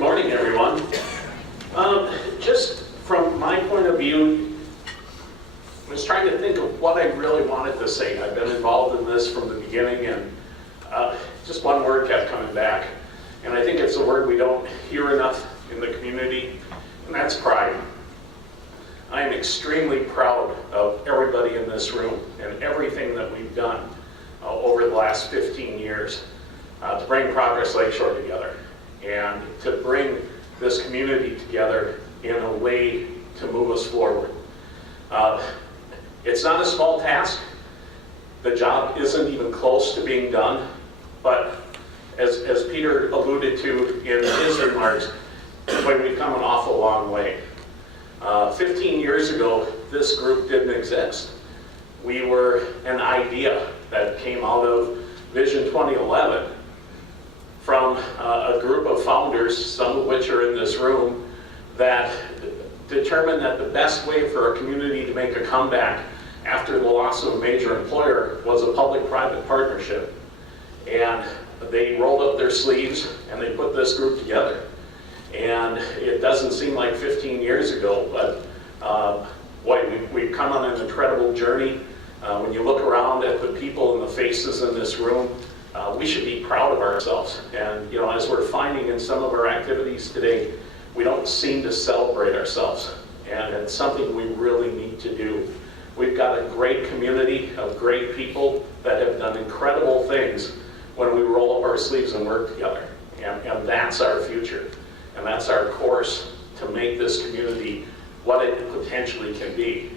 Good morning, everyone. Just from my point of view, I was trying to think of what I really wanted to say. I've been involved in this from the beginning, and just one word kept coming back. And I think it's a word we don't hear enough in the community, and that's pride. I am extremely proud of everybody in this room and everything that we've done over the last 15 years to bring Progress Lakeshore together and to bring this community together in a way to move us forward. It's not a small task. The job isn't even close to being done, but as Peter alluded to in his remarks, we've come an awful long way. 15 years ago, this group didn't exist. We were an idea that came out of Vision 2011 from a group of founders, some of which are in this room, that determined that the best way for a community to make a comeback after the loss of a major employer was a public-private partnership. And they rolled up their sleeves and they put this group together. And it doesn't seem like 15 years ago, but we've come on an incredible journey. When you look around at the people and the faces in this room, we should be proud of ourselves. And as we're finding in some of our activities today, we don't seem to celebrate ourselves. And it's something we really need to do. We've got a great community of great people that have done incredible things when we roll up our sleeves and work together. And that's our future. And that's our course to make this community what it potentially can be.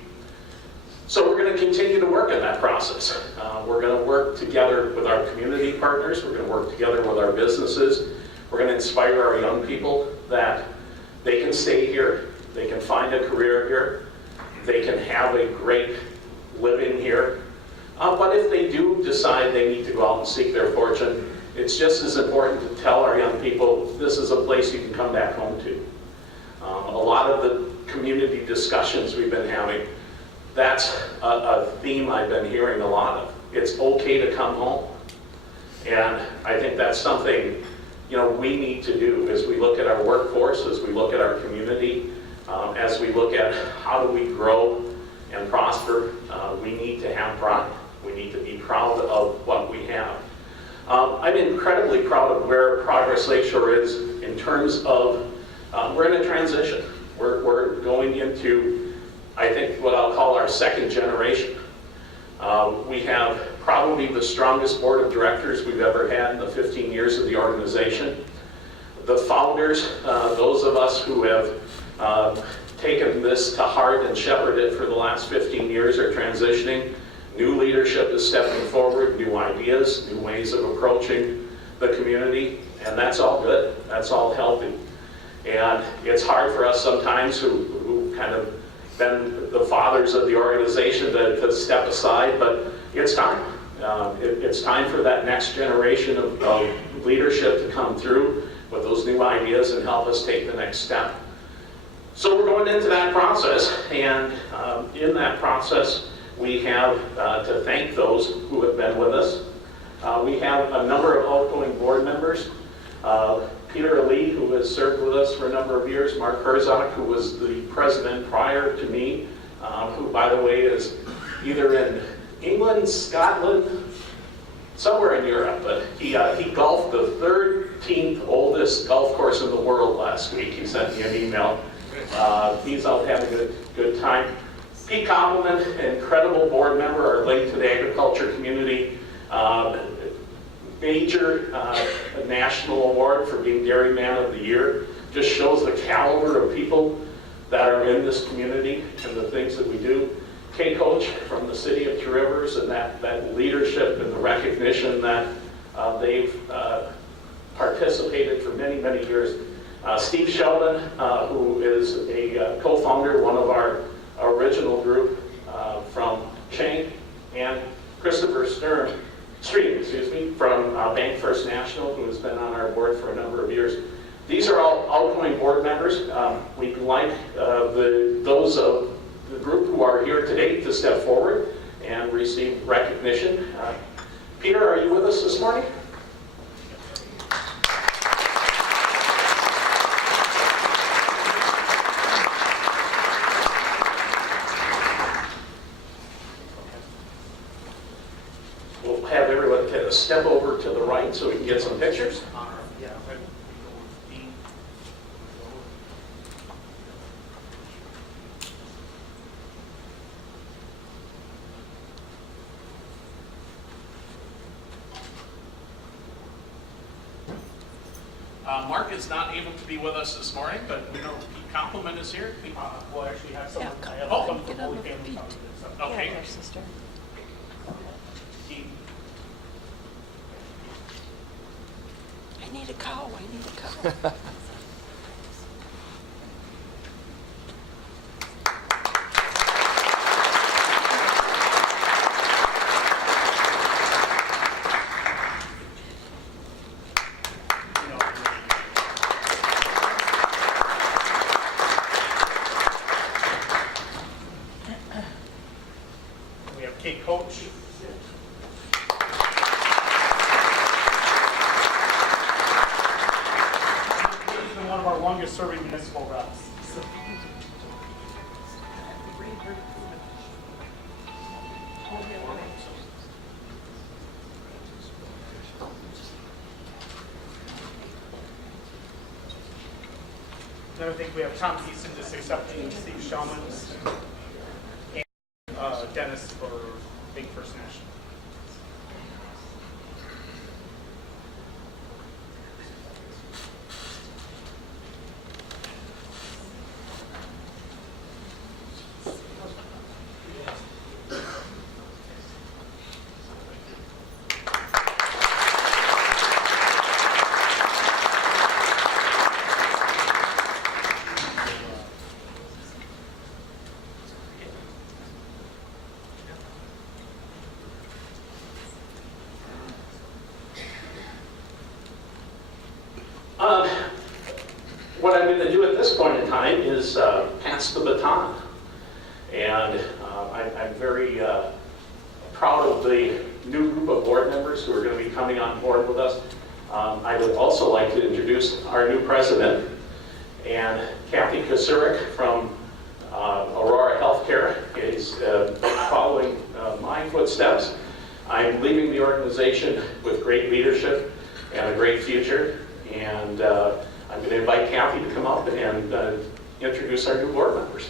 So we're going to continue to work in that process. We're going to work together with our community partners. We're going to work together with our businesses. We're going to inspire our young people that they can stay here, they can find a career here, they can have a great living here. But if they do decide they need to go out and seek their fortune, it's just as important to tell our young people this is a place you can come back home to. A lot of the community discussions we've been having, that's a theme I've been hearing a lot of. It's okay to come home. And I think that's something we need to do as we look at our workforce, as we look at our community, as we look at how do we grow and prosper. We need to have pride. We need to be proud of what we have. I'm incredibly proud of where Progress Lakeshore is in terms of, we're in a transition. We're going into, I think, what I'll call our second generation. We have probably the strongest board of directors we've ever had in the 15 years of the organization. The founders, those of us who have taken this to heart and shepherded it for the last 15 years are transitioning. New leadership is stepping forward, new ideas, new ways of approaching the community, and that's all good. That's all healthy. And it's hard for us sometimes who kind of been the fathers of the organization to step aside, but it's time. It's time for that next generation of leadership to come through with those new ideas and help us take the next step. So we're going into that process, and in that process, we have to thank those who have been with us. We have a number of outgoing board members. Peter Ali, who has served with us for a number of years. Mark Herzog, who was the president prior to me, who, by the way, is either in England, Scotland, somewhere in Europe, but he golfed the 13th oldest golf course in the world last week. He sent me an email. He's out having a good time. Pete Koppelman, an incredible board member, our Link to the Agriculture community, major national award for being Dairy Man of the Year. Just shows the caliber of people that are in this community and the things that we do. K-Coach from the city of Two Rivers, and that leadership and the recognition that they've participated for many, many years. Steve Sheldon, who is a co-founder, one of our original group from Chang, and Christopher Stream, from Bank First National, who has been on our board for a number of years. These are all outgoing board members. We'd like those of the group who are here today to step forward and receive recognition. Peter, are you with us this morning? over to the right so we can get some pictures. Yeah. Mark is not able to be with us this morning, but we know Pete Compliment is here. We'll actually have someone. Yeah, I have oh, someone from get on Holy the Family feet. coming to this. Okay. Yeah, their sister. Pete. I need a cow. I need a cow. You know, we have Kate Coach. She's been one of our longest serving municipal reps. Then I think we have Tom Easton just accepting Steve Shellman's and Dennis for Big First National. What I'm going to do at this point in time is pass the baton. And I'm very proud of the new group of board members who are going to be coming on board with us. I would also like to introduce our new president, and Kathy Kasurik from Aurora Healthcare is following my footsteps. I'm leaving the organization with great leadership and a great future, and I'm going to invite Kathy to come up and introduce our new board members.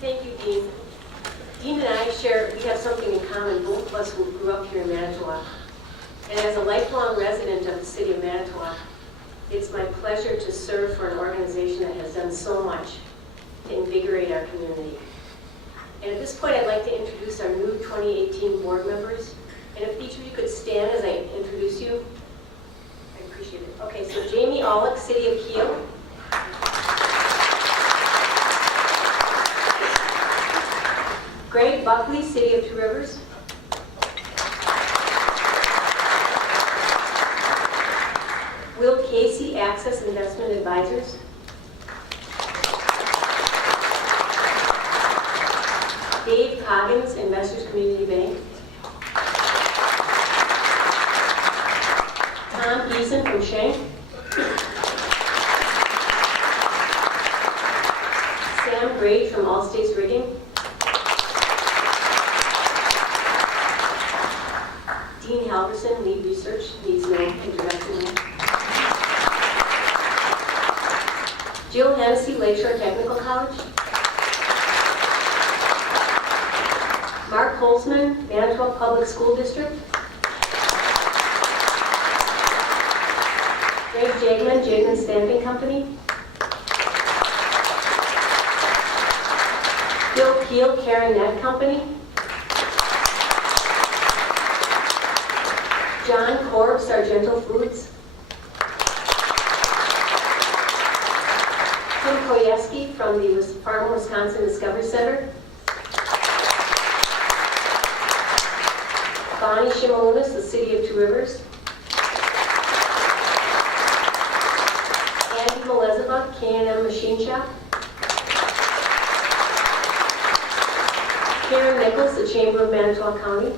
Thank you, Dean. Dean and I we have something in common. Both of us who grew up here in Manitowoc. And as a lifelong resident of the city of Manitowoc, it's my pleasure to serve for an organization that has done so much to invigorate our community. And at this point, I'd like to introduce our new 2018 board members. And if each of you could stand as I introduce you, I appreciate it. Okay, so Jamie Aulick, City of Kiel. Greg Buckley, City of Two Rivers. Will Casey, Access Investment Advisors. Dave Coggins, Investors Community Bank. Tom Giesen from Schenck. Sam Gray from All States Rigging. Dean Halverson, Lead Research, needs no introduction. Jill Hennessy, Lakeshore Technical College. Mark Holzman, Manitowoc Public School District. Greg Jagman, Jagman Stamping Company. Bill Keel, Karen Net Company. John Korb, Sargento Foods. Tim Koyeski from the Farm Wisconsin Discovery Center. Bonnie Shimalunas, the City of Two Rivers. Andy Melezeva, K&M Machine Shop. Karen Nichols, the Chamber of Manitowoc County.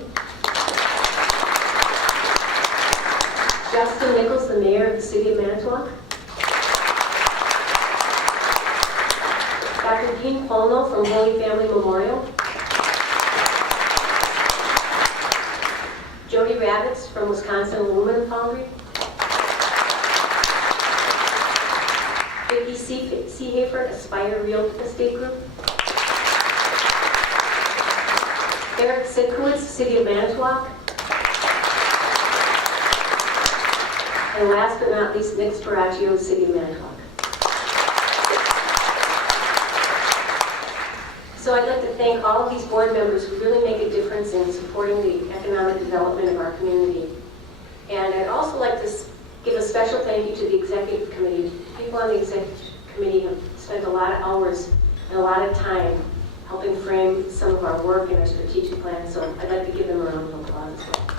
Justin Nichols, the Mayor of the City of Manitowoc. Dr. Dean Polno from Holy Family Memorial. Jody Ravitz from Wisconsin Aluminum Foundry. Vicki Seehafert, Aspire Real Estate Group. Eric Sidkowitz, City of Manitowoc. And last but not least, Nick Storaccio, City of Manitowoc. So I'd like to thank all of these board members who really make a difference in supporting the economic development of our community. And I'd also like to give a special thank you to the executive committee. People on the executive committee have spent a lot of hours and a lot of time helping frame some of our work and our strategic plan. So I'd like to give them a round of applause as well.